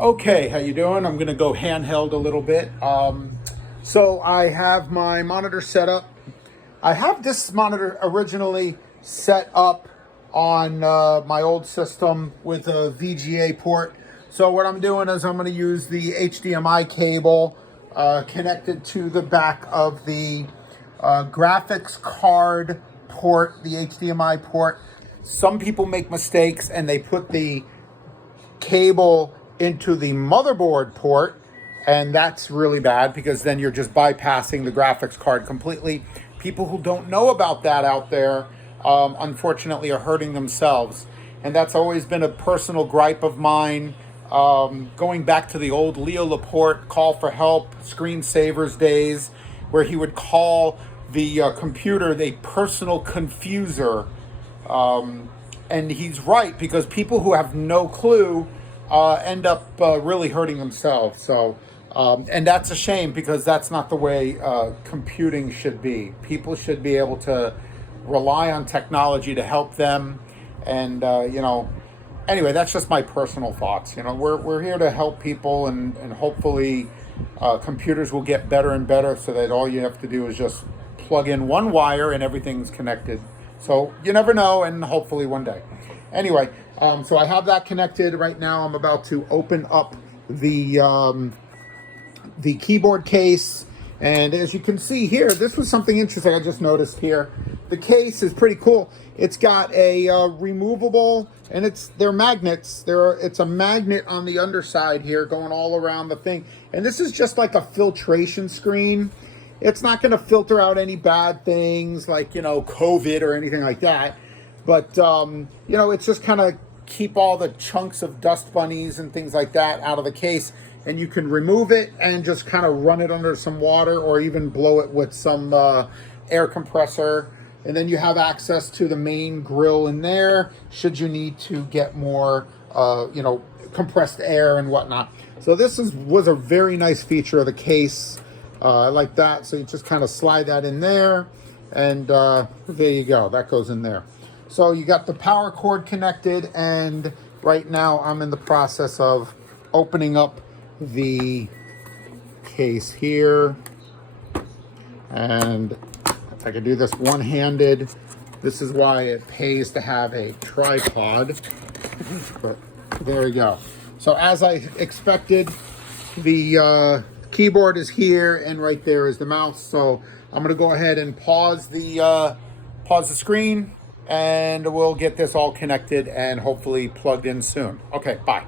Okay, how you doing? I'm gonna go handheld a little bit. So I have my monitor set up. I have this monitor originally set up on my old system with a VGA port. So what I'm doing is I'm gonna use the HDMI cable connected to the back of the graphics card port, the HDMI port. Some people make mistakes and they put the cable into the motherboard port, and that's really bad because then you're just bypassing the graphics card completely. People who don't know about that out there, unfortunately, are hurting themselves, and that's always been a personal gripe of mine. Going back to the old Leo Laporte call for help, screensavers days, where he would call the computer the personal confuser. And he's right, because people who have no clue end up really hurting themselves. So, and that's a shame, because that's not the way computing should be. People should be able to rely on technology to help them. And, anyway, that's just my personal thoughts. We're here to help people, and hopefully computers will get better and better, so that all you have to do is just plug in one wire and everything's connected. So you never know, and hopefully one day. Anyway, so I have that connected right now. I'm about to open up the keyboard case. And as you can see here, this was something interesting I just noticed here. The case is pretty cool. It's got a removable, and they're magnets. It's a magnet on the underside here going all around the thing. And this is just like a filtration screen. It's not going to filter out any bad things like, COVID or anything like that. But, it's just kind of keep all the chunks of dust bunnies and things like that out of the case. And you can remove it and just kind of run it under some water, or even blow it with some air compressor. And then you have access to the main grill in there, should you need to get more, compressed air and whatnot. So this was a very nice feature of the case. Like that. So you just kind of slide that in there, and there you go. That goes in there. So you got the power cord connected, and right now I'm in the process of opening up the case here. And if I could do this one-handed, this is why it pays to have a tripod. But there we go. So as I expected, the keyboard is here, and right there is the mouse. So I'm going to go ahead and pause the screen, and we'll get this all connected and hopefully plugged in soon. Okay, bye.